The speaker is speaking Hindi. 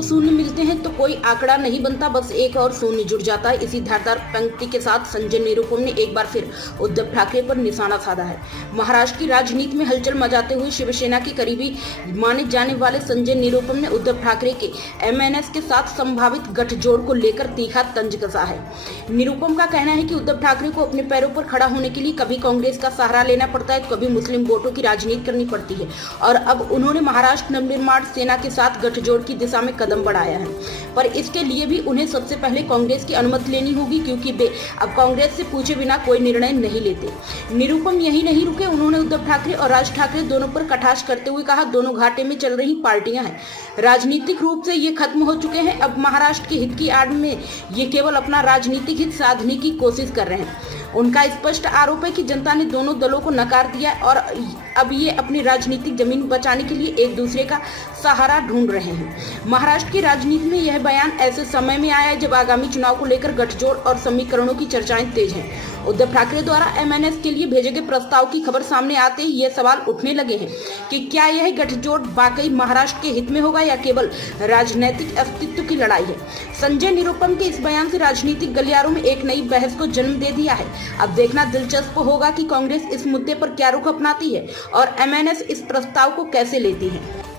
200 शून्य मिलते हैं तो कोई आंकड़ा नहीं बनता, बस एक और शून्य जुड़ जाता है। इसी धारदार पंक्ति के साथ संजय निरुपम ने एक बार फिर उद्धव ठाकरे पर निशाना साधा है। महाराष्ट्र की राजनीति में हलचल मचाते हुए शिवसेना के करीबी माने जाने वाले संजय निरुपम ने उद्धव ठाकरे के एमएनएस के साथ संभावित गठजोड़ को लेकर तीखा तंज कसा है। निरुपम का कहना है कि उद्धव ठाकरे को अपने पैरों पर खड़ा होने के लिए कभी कांग्रेस का सहारा लेना पड़ता है, कभी मुस्लिम वोटों की राजनीति करनी पड़ती है और अब उन्होंने महाराष्ट्र नवनिर्माण सेना के साथ गठजोड़ की दिशा में कदम बढ़ाया है, पर इसके लिए भी उन्हें सबसे पहले कांग्रेस की अनुमति लेनी होगी, क्योंकि वे अब कांग्रेस से पूछे बिना कोई निर्णय नहीं लेते। निरुपम यही नहीं रुके, उन्होंने उद्धव ठाकरे और राज ठाकरे दोनों पर कटाक्ष करते हुए कहा, दोनों घाटे में चल रही पार्टियां हैं, राजनीतिक रूप से ये खत्म हो चुके हैं, अब महाराष्ट्र के हित की आड़ में ये केवल अपना राजनीतिक हित साधने की कोशिश कर रहे हैं। उनका स्पष्ट आरोप है कि जनता ने दोनों दलों को नकार दिया और अब ये अपनी राजनीतिक जमीन बचाने के लिए एक दूसरे का सहारा ढूंढ रहे हैं। महाराष्ट्र की राजनीति में यह बयान ऐसे समय में आया है जब आगामी चुनाव को लेकर गठजोड़ और समीकरणों की चर्चाएं तेज हैं। उद्धव ठाकरे द्वारा एमएनएस के लिए भेजे गए प्रस्ताव की खबर सामने आते ही ये सवाल उठने लगे हैं कि क्या यह गठजोड़ वाकई महाराष्ट्र के हित में होगा या केवल राजनीतिक अस्तित्व की लड़ाई है। संजय निरुपम के इस बयान से राजनीतिक गलियारों में एक नई बहस को जन्म दे दिया है। अब देखना दिलचस्प होगा कि कांग्रेस इस मुद्दे पर क्या रुख अपनाती है और एमएनएस इस प्रस्ताव को कैसे लेती है।